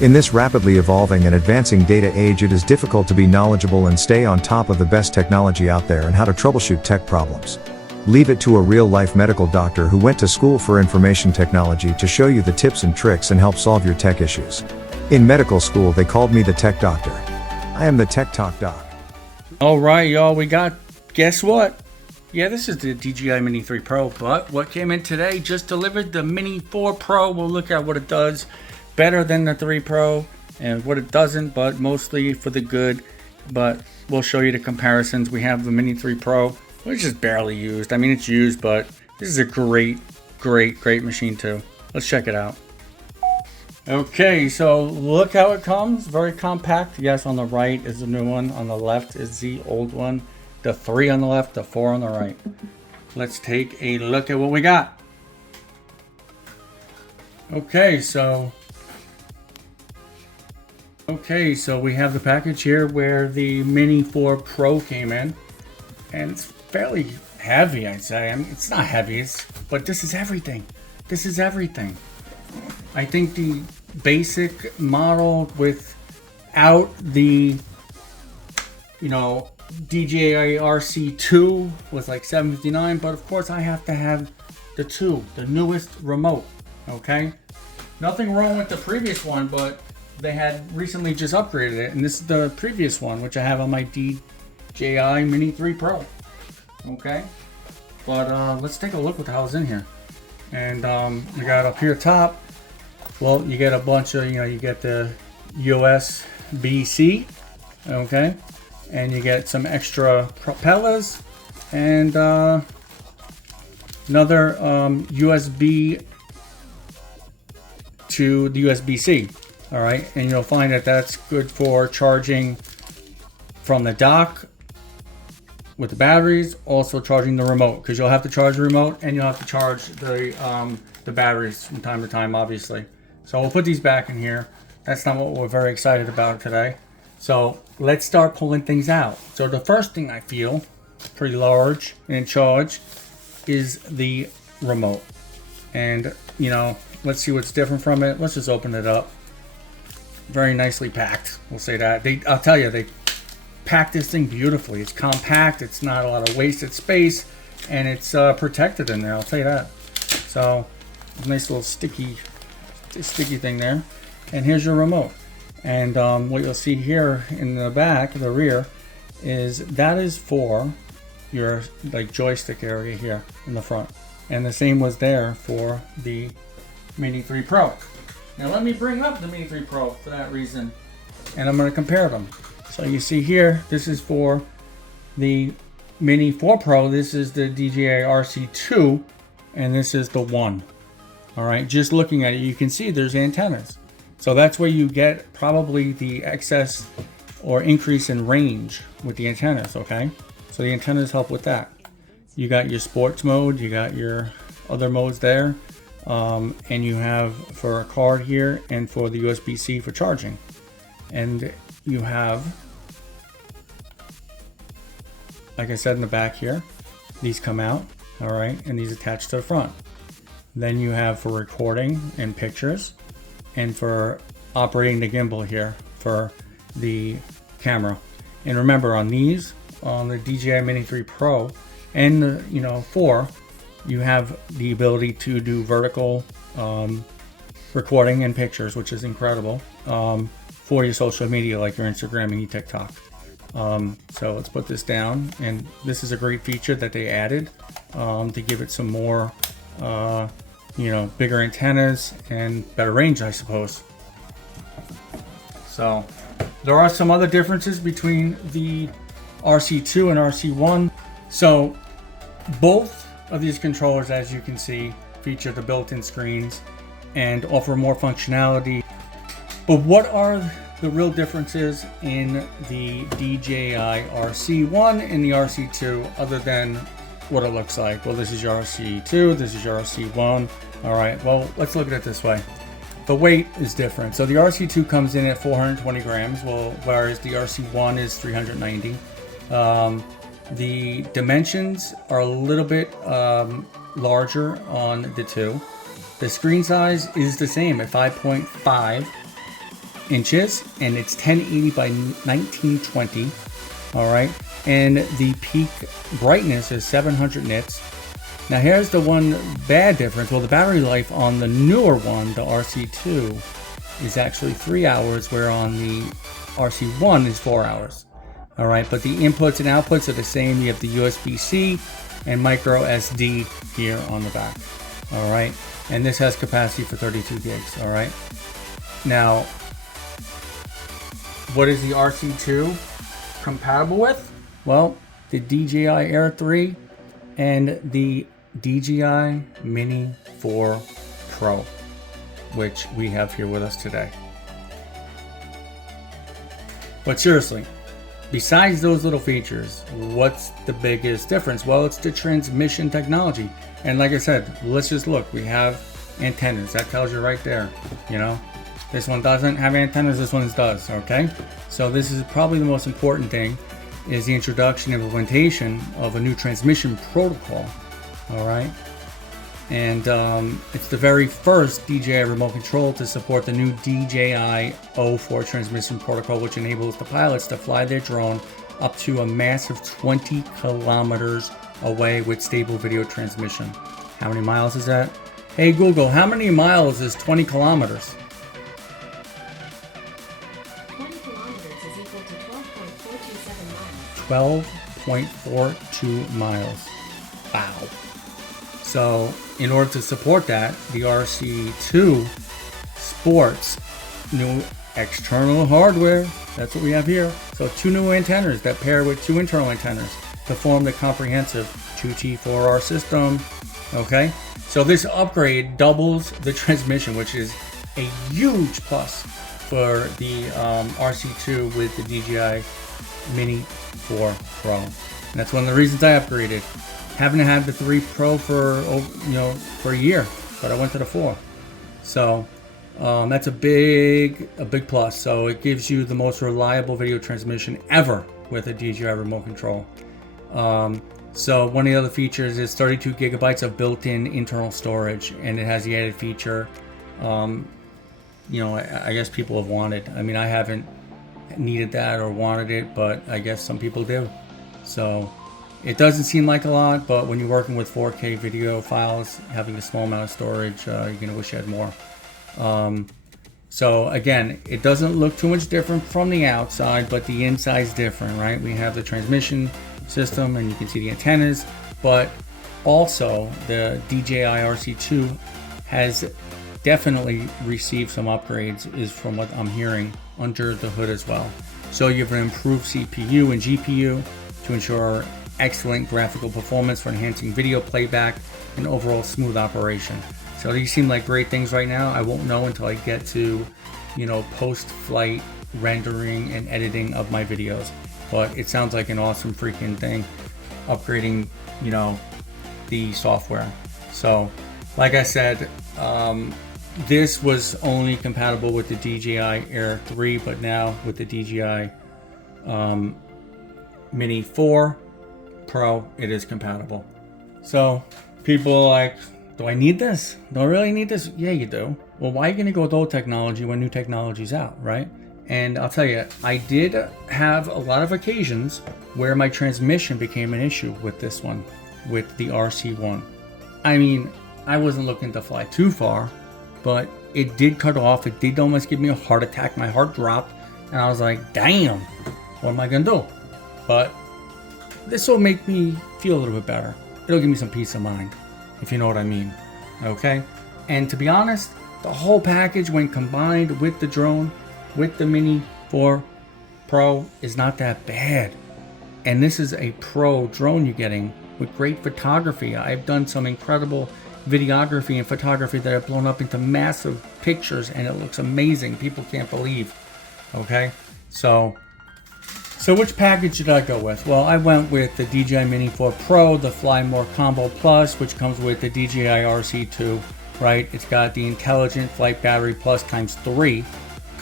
In this rapidly evolving and advancing data age, it is difficult to be knowledgeable and stay on top of the best technology out there and how to troubleshoot tech problems. Leave it to a real-life medical doctor who went to school for information technology to show you the tips and tricks and help solve your tech issues. In medical school, they called me the tech doctor. I am the Tech Talk Doc. All right, y'all, we got, guess what? Yeah, this is the DJI Mini 3 Pro, but what came in today just delivered the Mini 4 Pro. We'll look at what it does better than the 3 Pro and what it doesn't, but mostly for the good. But we'll show you the comparisons. We have the Mini 3 Pro, which is barely used. I mean, it's used, but this is a great machine too. Let's check it out. Okay, so look how it comes. Very compact. Yes, on the right is the new one. On the left is the old one. The 3 on the left, the 4 on the right. Let's take a look at what we got. Okay, so we have the package here where the Mini 4 Pro came in, and it's fairly heavy, I'd say. I mean, it's not heavy, but this is everything. This is everything. I think the basic model without the, DJI RC2 was like $759, but of course I have to have the 2, the newest remote. Okay, nothing wrong with the previous one, but they had recently just upgraded it, and this is the previous one, which I have on my DJI Mini 3 Pro. Okay, but let's take a look what the hell is in here. And you got up here top, well, you get a bunch of, you get the USB-C, okay, and you get some extra propellers and another USB to the USB-C. All right, and you'll find that that's good for charging from the dock with the batteries, also charging the remote, because you'll have to charge the remote and you'll have to charge the batteries from time to time, obviously. So we'll put these back in here. That's not what we're very excited about today. So let's start pulling things out. So the first thing I feel pretty large and in charge is the remote. And let's see what's different from it. Let's just open it up. Very nicely packed, we'll say that. I'll tell you, they packed this thing beautifully. It's compact, it's not a lot of wasted space, and it's protected in there, I'll tell you that. So, nice little sticky thing there. And here's your remote. And what you'll see here in the back, the rear, is for your joystick area here in the front. And the same was there for the Mini 3 Pro. Now let me bring up the Mini 3 Pro for that reason, and I'm going to compare them. So you see here, this is for the Mini 4 Pro, this is the DJI RC2, and this is the 1. All right, just looking at it, you can see there's antennas. So that's where you get probably the excess or increase in range with the antennas, okay? So the antennas help with that. You got your sports mode, you got your other modes there. And you have for a card here and for the USB-C for charging. And you have, like I said, in the back here, these come out, all right, and these attach to the front. Then you have for recording and pictures, and for operating the gimbal here for the camera. And remember, on these, on the DJI Mini 3 Pro and the 4, you have the ability to do vertical recording and pictures, which is incredible, for your social media like your Instagram and your TikTok. So let's put this down, and this is a great feature that they added to give it some more, bigger antennas and better range, I suppose. So there are some other differences between the RC2 and RC1. So both of these controllers, as you can see, feature the built-in screens and offer more functionality. But what are the real differences in the DJI RC1 and the RC2 other than what it looks like? Well, this is your RC2, this is your RC1. All right, well, let's look at it this way. The weight is different. So the RC2 comes in at 420 grams, whereas the RC1 is 390. The dimensions are a little bit larger on the 2. The screen size is the same at 5.5 inches, and it's 1080 by 1920. All right, and the peak brightness is 700 nits. Now here's the one bad difference. Well, the battery life on the newer one, the RC2, is actually 3 hours, where on the RC1 is 4 hours. All right, but the inputs and outputs are the same. You have the USB-C and micro SD here on the back. All right, and this has capacity for 32 gigs. All right, now what is the RC2 compatible with? Well, the DJI Air 3 and the DJI Mini 4 Pro, which we have here with us today. But seriously, besides those little features, what's the biggest difference? Well, it's the transmission technology. And like I said, let's just look. We have antennas. That tells you right there, you know. This one doesn't have antennas, this one does, okay? So this is probably the most important thing, is the introduction and implementation of a new transmission protocol. All right, and it's the very first DJI remote control to support the new DJI O4 transmission protocol, which enables the pilots to fly their drone up to a massive 20 kilometers away with stable video transmission. How many miles is that? Hey Google, how many miles is 20 kilometers? 20 kilometers is equal to 12.427 miles. 12.42 miles. Wow. So in order to support that, the RC2 sports new external hardware. That's what we have here. So 2 new antennas that pair with 2 internal antennas to form the comprehensive 2T4R system. Okay, so this upgrade doubles the transmission, which is a huge plus for the RC2 with the DJI Mini 4 Pro. And that's one of the reasons I upgraded. Haven't had the 3 Pro for for a year, but I went to the 4. So that's a big plus. So it gives you the most reliable video transmission ever with a DJI remote control. So one of the other features is 32 gigabytes of built-in internal storage, and it has the added feature, I guess people have wanted. I mean, I haven't needed that or wanted it, but I guess some people do. So it doesn't seem like a lot, but when you're working with 4K video files, having a small amount of storage, you're gonna wish you had more. So again, it doesn't look too much different from the outside, but the inside's different, right? We have the transmission system, and you can see the antennas, but also the DJI RC2 has definitely received some upgrades, is from what I'm hearing, under the hood as well. So you have an improved CPU and GPU to ensure excellent graphical performance for enhancing video playback and overall smooth operation. So these seem like great things right now. I won't know until I get to, post-flight rendering and editing of my videos. But it sounds like an awesome freaking thing, upgrading, the software. So, like I said, this was only compatible with the DJI Air 3, but now with the DJI Mini 4 Pro, it is compatible. So, people are like, do I need this? Do I really need this? Yeah, you do. Well, why are you going to go with old technology when new technology's out, right? And I'll tell you, I did have a lot of occasions where my transmission became an issue with this one, with the RC1. I mean, I wasn't looking to fly too far, but it did cut off. It did almost give me a heart attack. My heart dropped, and I was like, damn, what am I gonna do? But this will make me feel a little bit better. It'll give me some peace of mind, if you know what I mean, okay? And to be honest, the whole package, when combined with the drone, with the Mini 4 Pro, is not that bad. And this is a pro drone you're getting with great photography. I've done some incredible videography and photography that have blown up into massive pictures, and it looks amazing. People can't believe. Okay, so which package did I go with? Well, I went with the DJI Mini 4 Pro, the Fly More Combo Plus, which comes with the DJI RC2, right? It's got the Intelligent Flight Battery Plus ×3.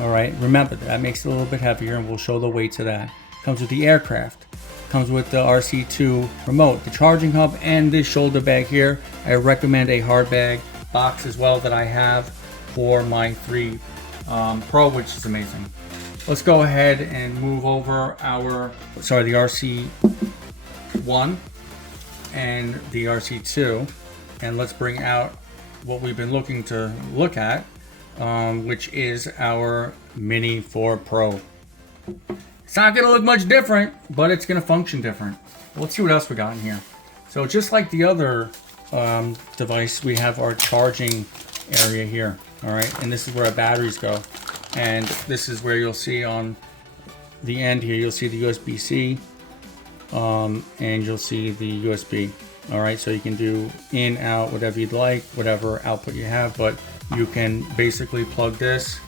All right, remember that makes it a little bit heavier, and we'll show the weights of that. Comes with the aircraft, comes with the RC2 remote, the charging hub, and this shoulder bag here. I recommend a hard bag box as well that I have for my 3 Pro, which is amazing. Let's go ahead and move over the RC1 and the RC2, and let's bring out what we've been looking to look at, which is our Mini 4 Pro. It's not going to look much different, but it's going to function different. Let's see what else we got in here. So just like the other device, we have our charging area here. All right, and this is where our batteries go. And this is where you'll see on the end here, you'll see the USB-C, and you'll see the USB. All right, so you can do in, out, whatever you'd like, whatever output you have, but you can basically plug this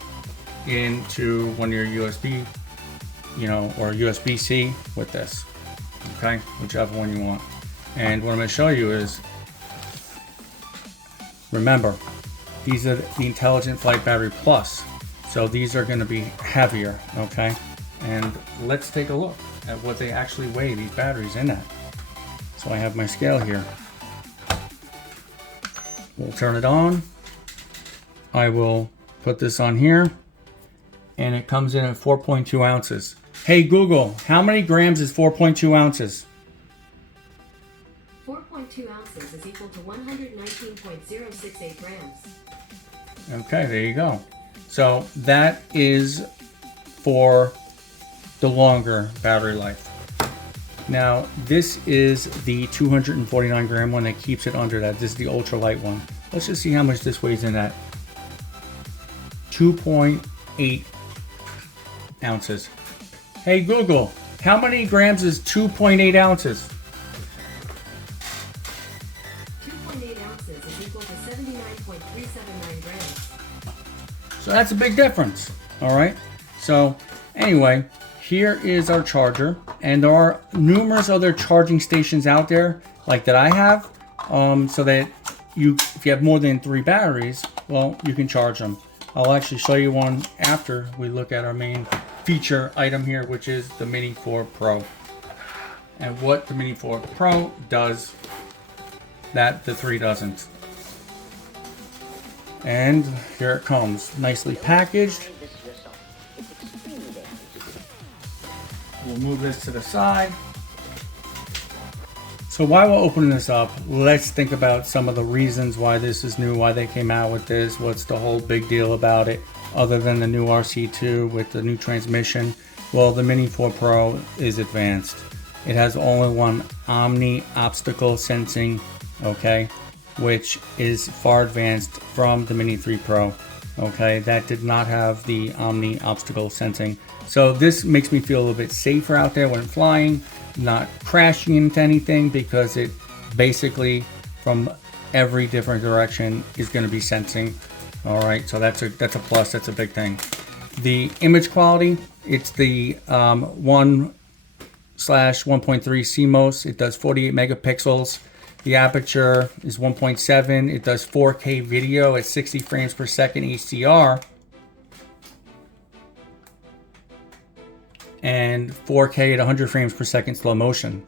into one of your USB, or USB-C with this, okay, whichever one you want. And what I'm going to show you is, remember, these are the Intelligent Flight Battery Plus, so these are going to be heavier, okay? And let's take a look at what they actually weigh these batteries in at. So I have my scale here. We'll turn it on. I will put this on here, and it comes in at 4.2 ounces. Hey Google, how many grams is 4.2 ounces? 4.2 ounces is equal to 119.068 grams. Okay, there you go. So that is for the longer battery life. Now, this is the 249 gram one that keeps it under that. This is the ultra light one. Let's just see how much this weighs in at. 2.8 ounces. Hey Google, how many grams is 2.8 ounces? 2.8 ounces is equal to 79.379 grams. So that's a big difference. All right. So anyway, here is our charger, and there are numerous other charging stations out there like that I have, so that if you have more than 3 batteries, well, you can charge them. I'll actually show you one after we look at our main feature item here, which is the Mini 4 Pro, and what the Mini 4 Pro does that the 3 doesn't. And here it comes, nicely packaged. We'll move this to the side. So while we're opening this up, let's think about some of the reasons why this is new, why they came out with this, what's the whole big deal about it, other than the new RC2 with the new transmission. Well, the Mini 4 Pro is advanced. It has all-in-one Omni obstacle sensing, okay, which is far advanced from the Mini 3 Pro. Okay, that did not have the Omni obstacle sensing. So this makes me feel a little bit safer out there when flying, not crashing into anything, because it basically from every different direction is going to be sensing. All right, so that's a plus. That's a big thing. The image quality, it's the 1/1.3 CMOS. It does 48 megapixels. The aperture is 1.7. It does 4K video at 60 frames per second HDR. And 4K at 100 frames per second slow motion.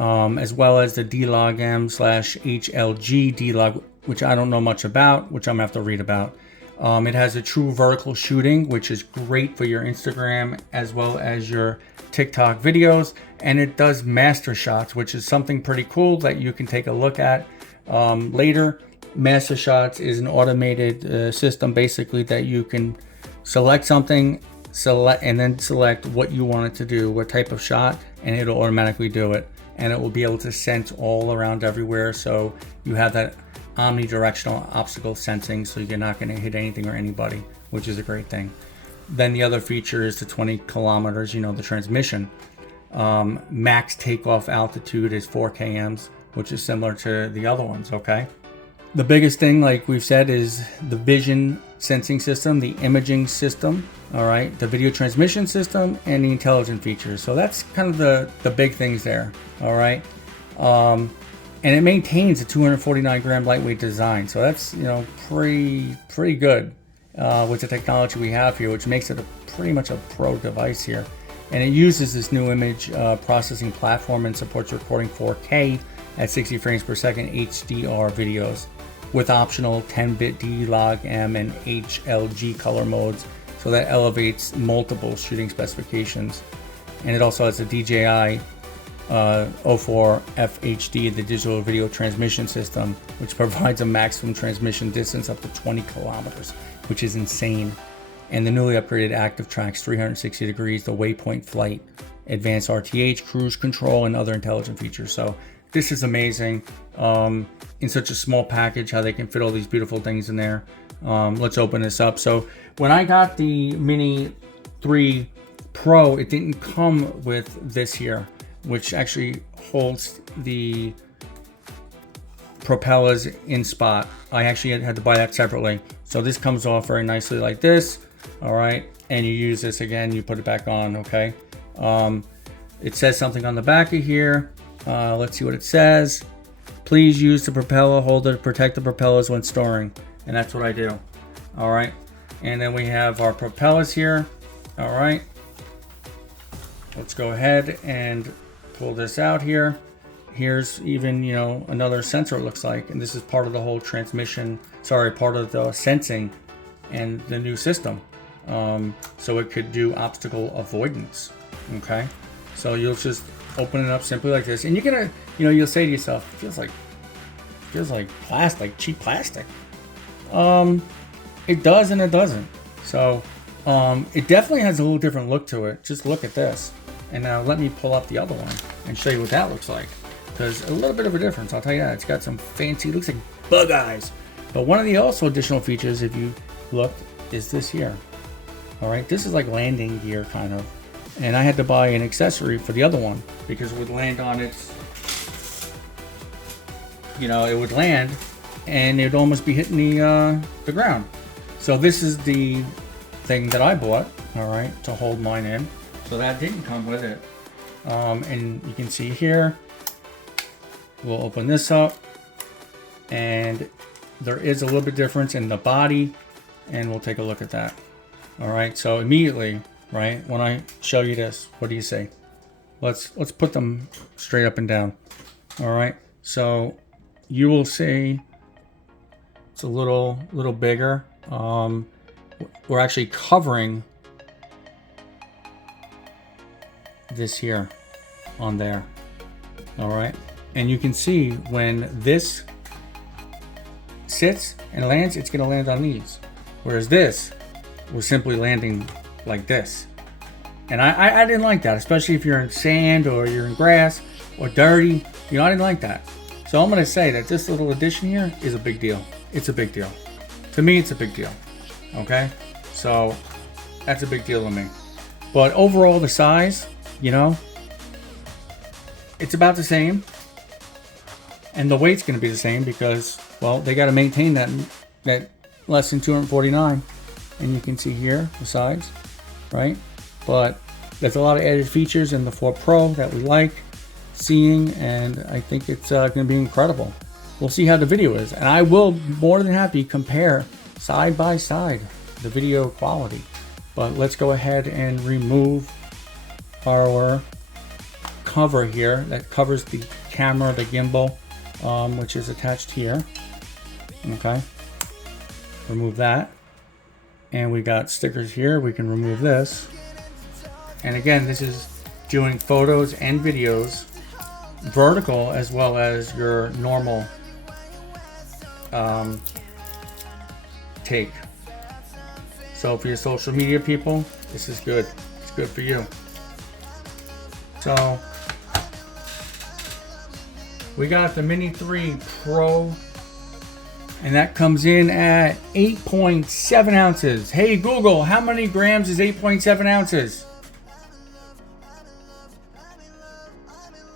As well as the D-Log M / HLG D-Log, which I don't know much about, which I'm gonna have to read about. It has a true vertical shooting, which is great for your Instagram as well as your TikTok videos, and it does master shots, which is something pretty cool that you can take a look at later. Master shots is an automated system basically that you can select something, and then select what you want it to do, what type of shot, and it'll automatically do it, and it will be able to sense all around everywhere. So you have that omnidirectional obstacle sensing, so you're not going to hit anything or anybody, which is a great thing. Then the other feature is the 20 kilometers, the transmission. Max takeoff altitude is 4 kms, which is similar to the other ones, okay? The biggest thing, like we've said, is the vision sensing system, the imaging system, all right, the video transmission system, and the intelligent features. So that's kind of the big things there, all right? And it maintains a 249 gram lightweight design. So that's, pretty good with the technology we have here, which makes it pretty much a pro device here. And it uses this new image processing platform and supports recording 4K at 60 frames per second HDR videos with optional 10-bit D-Log M and HLG color modes So that elevates multiple shooting specifications. And it also has a DJI O4 FHD, the digital video transmission system, which provides a maximum transmission distance up to 20 kilometers, which is insane. And the newly upgraded ActiveTrack's 360 degrees, the Waypoint Flight, advanced RTH, cruise control, and other intelligent features. So this is amazing. In such a small package, how they can fit all these beautiful things in there. Let's open this up. So when I got the Mini 3 Pro, it didn't come with this here, which actually holds the propellers in spot. I actually had to buy that separately. So this comes off very nicely like this. All right, and you use this again, you put it back on. Okay, it says something on the back of here. Let's see what it says. Please use the propeller holder to protect the propellers when storing, and that's what I do. All right, and then we have our propellers here. All right, let's go ahead and pull this out here. Here's even, you know, another sensor, it looks like, and this is part of the whole transmission, sorry, part of the sensing and the new system. So it could do obstacle avoidance. Okay, so you'll just open it up simply like this, and you're gonna, you know, you'll say to yourself, feels like plastic, cheap plastic. It does and it doesn't. So it definitely has a little different look to it. Just look at this, and now let me pull up the other one and show you what that looks like. There's a little bit of a difference, I'll tell you that. It's got some fancy, looks like bug eyes. But one of the also additional features, if you look, is this here. All right, this is like landing gear kind of. And I had to buy an accessory for the other one because it would land on its, you know, it would land and it would almost be hitting the ground. So this is the thing that I bought, all right, to hold mine in. So that didn't come with it. And you can see here, we'll open this up, and there is a little bit difference in the body, and we'll take a look at that. All right, so immediately, right, when I show you this, what do you say? Let's put them straight up and down. All right, so you will see it's a little bigger. We're actually covering this here on there. All right, and you can see when this sits and lands, it's going to land on these, whereas this was simply landing like this. And I didn't like that, especially if you're in sand or you're in grass or dirty. You know, I didn't like that. So I'm going to say that this little addition here is a big deal. It's a big deal. To me, it's a big deal. Okay, so that's a big deal to me. But overall, the size, you know, it's about the same, and the weight's going to be the same because, well, they got to maintain that less than 249, and you can see here the size, right? But there's a lot of added features in the 4 Pro that we like seeing, and I think it's going to be incredible. We'll see how the video is, and I will more than happy compare side by side the video quality. But let's go ahead and remove our cover here that covers the camera, the gimbal, which is attached here. Okay, remove that, and we got stickers here. We can remove this, and again, this is doing photos and videos, vertical as well as your normal take. So for your social media people, this is good. It's good for you. So we got the Mini 3 Pro, and that comes in at 8.7 ounces. Hey Google, how many grams is 8.7 ounces?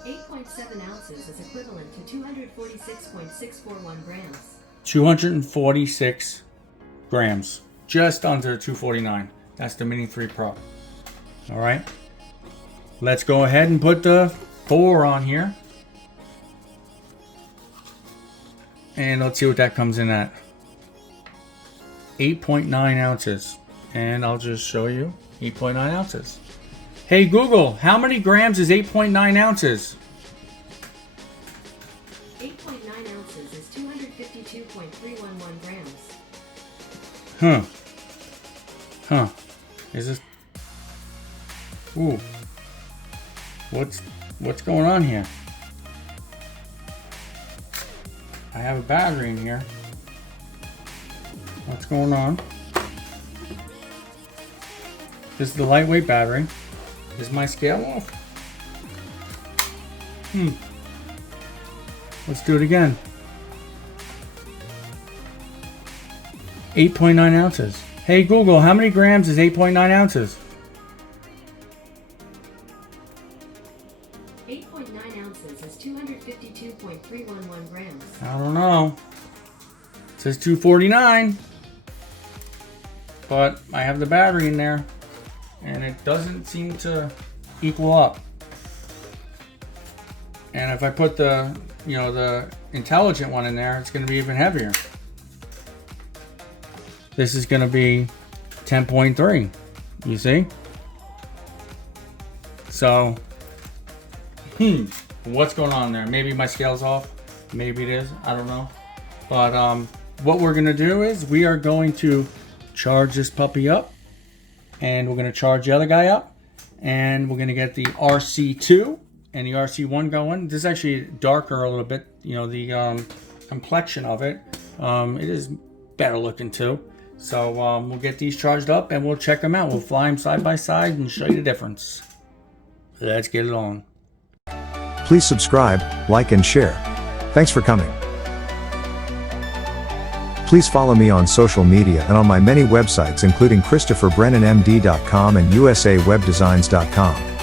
8.7 ounces is equivalent to 246.641 grams. 246 grams. Just under 249. That's the Mini 3 Pro. All right. Let's go ahead and put the 4 on here. And let's see what that comes in at. 8.9 ounces. And I'll just show you 8.9 ounces. Hey Google, how many grams is 8.9 ounces? 8.9 ounces is 252.311 grams. Huh. Is this? Ooh. What's going on here? I have a battery in here. What's going on? This is the lightweight battery. Is my scale off? Let's do it again. 8.9 ounces. Hey Google, how many grams is 8.9 ounces? 8.9 ounces is 252.311 grams. I don't know. It says 249. But I have the battery in there. And it doesn't seem to equal up. And if I put the, the intelligent one in there, it's going to be even heavier. This is going to be 10.3. You see? So, what's going on there? Maybe my scale's off. Maybe it is. I don't know. But what we're going to do is we are going to charge this puppy up. And we're going to charge the other guy up. And we're going to get the RC2 and the RC1 going. This is actually darker a little bit. The complexion of it. It is better looking too. So we'll get these charged up and we'll check them out. We'll fly them side by side and show you the difference. Let's get it on. Please subscribe, like and share. Thanks for coming. Please follow me on social media and on my many websites including ChristopherBrennanMD.com and USAWebDesigns.com.